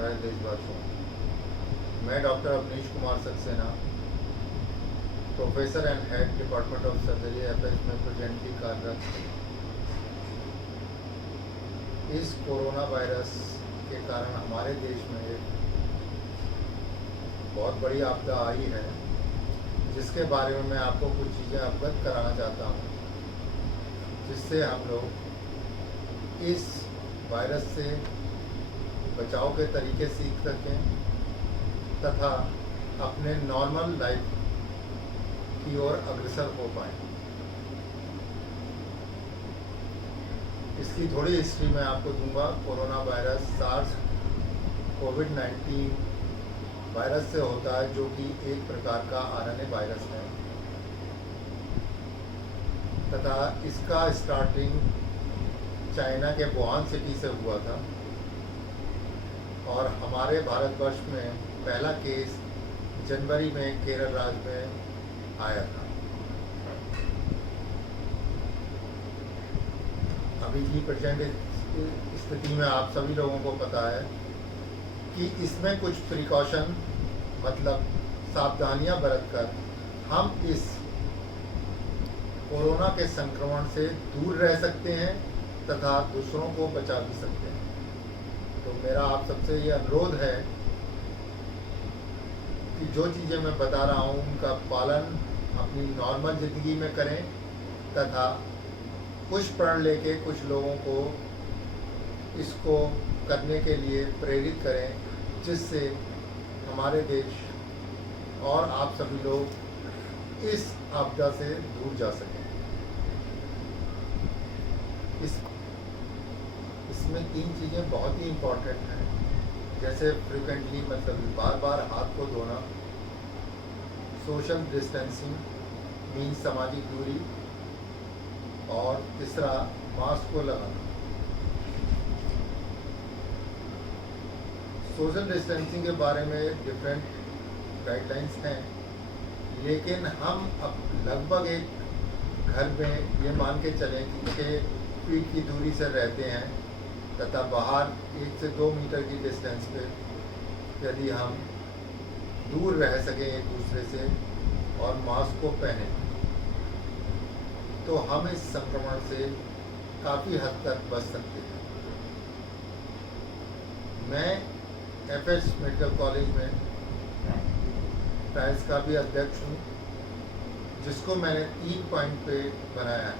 कराए देशवासियों। मैं doctor Avnish Kumar Saxena, professor and head department of surgery FS में प्रेजेंटली कार्यरत हूँ। इस कोरोना वायरस के कारण हमारे देश में एक बहुत बड़ी आपदा आई है, जिसके बारे में मैं आपको कुछ चीज़ें अवगत कराना चाहता हूँ, जिससे हम लोग इस वायरस से बचाव के तरीके सीख सकें तथा अपने नॉर्मल लाइफ की ओर अग्रसर हो पाएँ। इसकी थोड़ी हिस्ट्री मैं आपको दूंगा। कोरोना वायरस सार्स कोविड-19 वायरस से होता है, जो कि एक प्रकार का आरएनए वायरस है तथा इसका स्टार्टिंग चाइना के वुहान सिटी से हुआ था और हमारे भारतवर्ष में पहला केस जनवरी में केरल राज्य में आया था। अभी की प्रेजेंट स्थिति में आप सभी लोगों को पता है कि इसमें कुछ प्रिकॉशन मतलब सावधानियां बरतकर हम इस कोरोना के संक्रमण से दूर रह सकते हैं तथा दूसरों को बचा भी सकते हैं। तो मेरा आप सबसे ये अनुरोध है कि जो चीज़ें मैं बता रहा हूँ उनका पालन अपनी नॉर्मल ज़िंदगी में करें तथा कुछ प्रण लेके कुछ लोगों को इसको करने के लिए प्रेरित करें, जिससे हमारे देश और आप सभी लोग इस आपदा से दूर जा सकें। इसमें 3 चीज़ें बहुत ही इम्पोर्टेंट हैं, जैसे फ्रिक्वेंटली मतलब बार बार हाथ को धोना, सोशल डिस्टेंसिंग मीन्स सामाजिक दूरी, और तीसरा मास्क को लगाना। सोशल डिस्टेंसिंग के बारे में डिफरेंट गाइडलाइंस हैं, लेकिन हम अब लगभग एक घर में ये मान के चलें कि 6 फीट की दूरी से रहते हैं तथा बाहर 1 से 2 मीटर की डिस्टेंस पे यदि हम दूर रह सकें एक दूसरे से और मास्क को पहने, तो हम इस संक्रमण से काफ़ी हद तक बच सकते हैं। मैं एफएस मेडिकल कॉलेज में ट्रायल्स का भी अध्यक्ष हूँ, जिसको मैंने 3 पॉइंट पे बनाया है।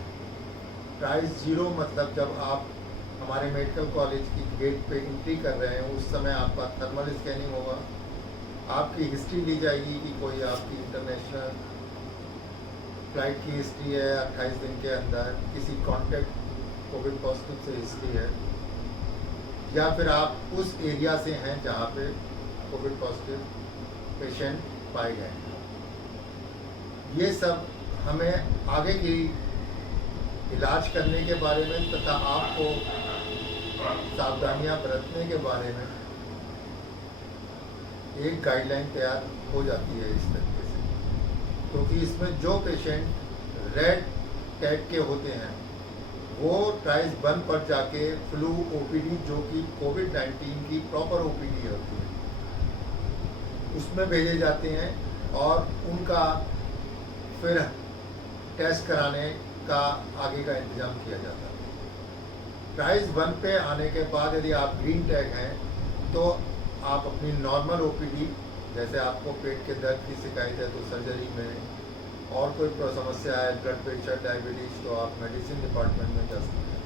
ट्रायल्स 0 मतलब जब आप हमारे मेडिकल कॉलेज की गेट पे एंट्री कर रहे हैं, उस समय आपका थर्मल स्कैनिंग होगा, आपकी हिस्ट्री ली जाएगी कि कोई आपकी इंटरनेशनल फ्लाइट की हिस्ट्री है 28 दिन के अंदर, किसी कॉन्टैक्ट कोविड पॉजिटिव से हिस्ट्री है, या फिर आप उस एरिया से हैं जहाँ पे कोविड पॉजिटिव पेशेंट पाए गए हैं। ये सब हमें आगे की इलाज करने के बारे में तथा आपको सावधानियां बरतने के बारे में एक गाइडलाइन तैयार हो जाती है इस तरीके से, क्योंकि इसमें जो पेशेंट रेड कैट के होते हैं वो ट्रायल्स 1 पर जाके फ्लू ओपीडी, जो कि कोविड-19 की प्रॉपर ओपीडी होती है, उसमें भेजे जाते हैं और उनका फिर टेस्ट कराने का आगे का इंतजाम किया जाता है। ट्रायल्स 1 पे आने के बाद यदि आप ग्रीन टैग हैं तो आप अपनी नॉर्मल ओपीडी, जैसे आपको पेट के दर्द की शिकायत है तो सर्जरी में, और कोई समस्या है ब्लड प्रेशर, डायबिटीज़, तो आप मेडिसिन डिपार्टमेंट में जा सकते हैं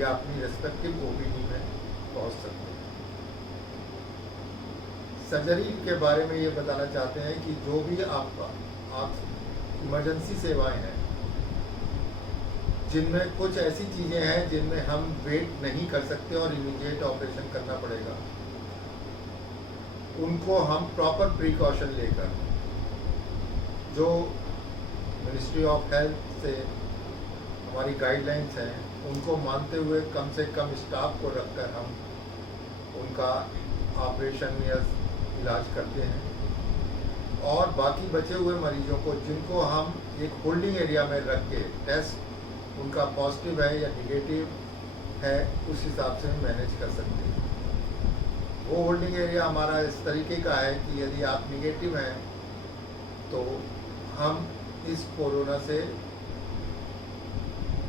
या अपनी रेस्पेक्टिव ओपीडी में पहुंच सकते हैं। सर्जरी के बारे में ये बताना चाहते हैं कि जो भी आप इमरजेंसी सेवाएं हैं, जिनमें कुछ ऐसी चीज़ें हैं जिनमें हम वेट नहीं कर सकते और इमीडिएट ऑपरेशन करना पड़ेगा, उनको हम प्रॉपर प्रिकॉशन लेकर, जो मिनिस्ट्री ऑफ हेल्थ से हमारी गाइडलाइंस हैं, उनको मानते हुए कम से कम स्टाफ को रखकर हम उनका ऑपरेशन या इलाज करते हैं। और बाकी बचे हुए मरीजों को, जिनको हम एक होल्डिंग एरिया में रख के टेस्ट उनका पॉजिटिव है या निगेटिव है, उस हिसाब से मैनेज कर सकते हैं। वो होल्डिंग एरिया हमारा इस तरीके का है कि यदि आप निगेटिव हैं तो हम इस कोरोना से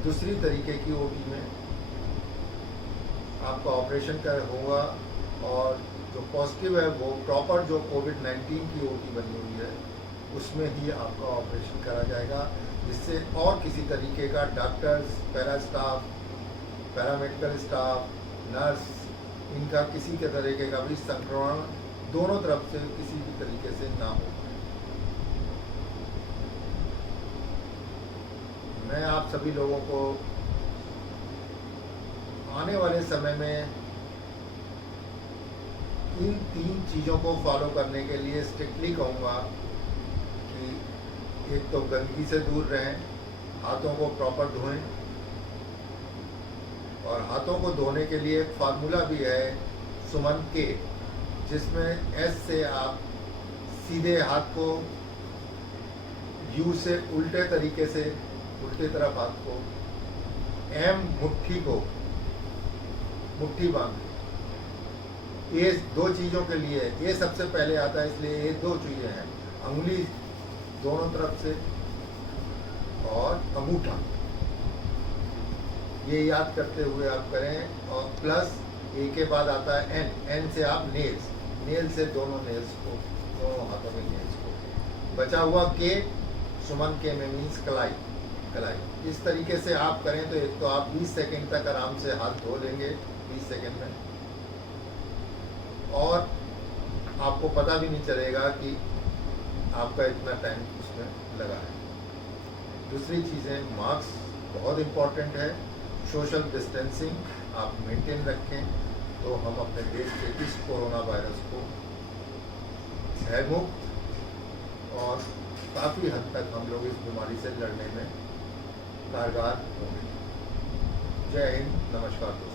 दूसरी तरीके की ओटी में आपका ऑपरेशन कर होगा, और जो पॉजिटिव है वो प्रॉपर जो कोविड-19 की ओटी बनी हुई है उसमें ही आपका ऑपरेशन करा जाएगा, जिससे और किसी तरीके का doctors, para staff, paramedical staff, nurse, इनका किसी के तरीके का भी संक्रमण दोनों तरफ से किसी भी तरीके से ना हो। मैं आप सभी लोगों को आने वाले समय में इन 3 चीज़ों को फॉलो करने के लिए स्ट्रिक्टली कहूँगा कि एक तो गंदगी से दूर रहें, हाथों को प्रॉपर धोएं, और हाथों को धोने के लिए एक फार्मूला भी है सुमन के, जिसमें एस से आप सीधे हाथ को, यू से उल्टे तरीके से, उल्टी तरफ हाथ को, एम मुट्ठी को, मुट्ठी बांध। ये 2 चीज़ों के लिए, ये सबसे पहले आता है, इसलिए ये 2 चीज़ें हैं, अंगुली दोनों तरफ से और अंगूठा। ये याद करते हुए आप करें, और प्लस ए के बाद आता है एन, एन से आप नेल्स, नेल से दोनों नेल्स को, दोनों हाथों में नेल्स को। बचा हुआ के, सुमन के में मीन्स कलाई, कलाई। इस तरीके से आप करें तो एक तो आप 20 सेकंड तक आराम से हाथ धो लेंगे, 20 सेकंड में, और आपको पता भी नहीं चलेगा कि आपका इतना टाइम उसमें लगा है। दूसरी चीज़ें, मास्क बहुत इम्पॉर्टेंट है, सोशल डिस्टेंसिंग आप मेंटेन रखें, तो हम अपने देश के इस कोरोना वायरस को भयमुक्त और काफ़ी हद तक हम लोग इस बीमारी से लड़ने में कारगर होंगे। जय हिंद, नमस्कार दोस्तों।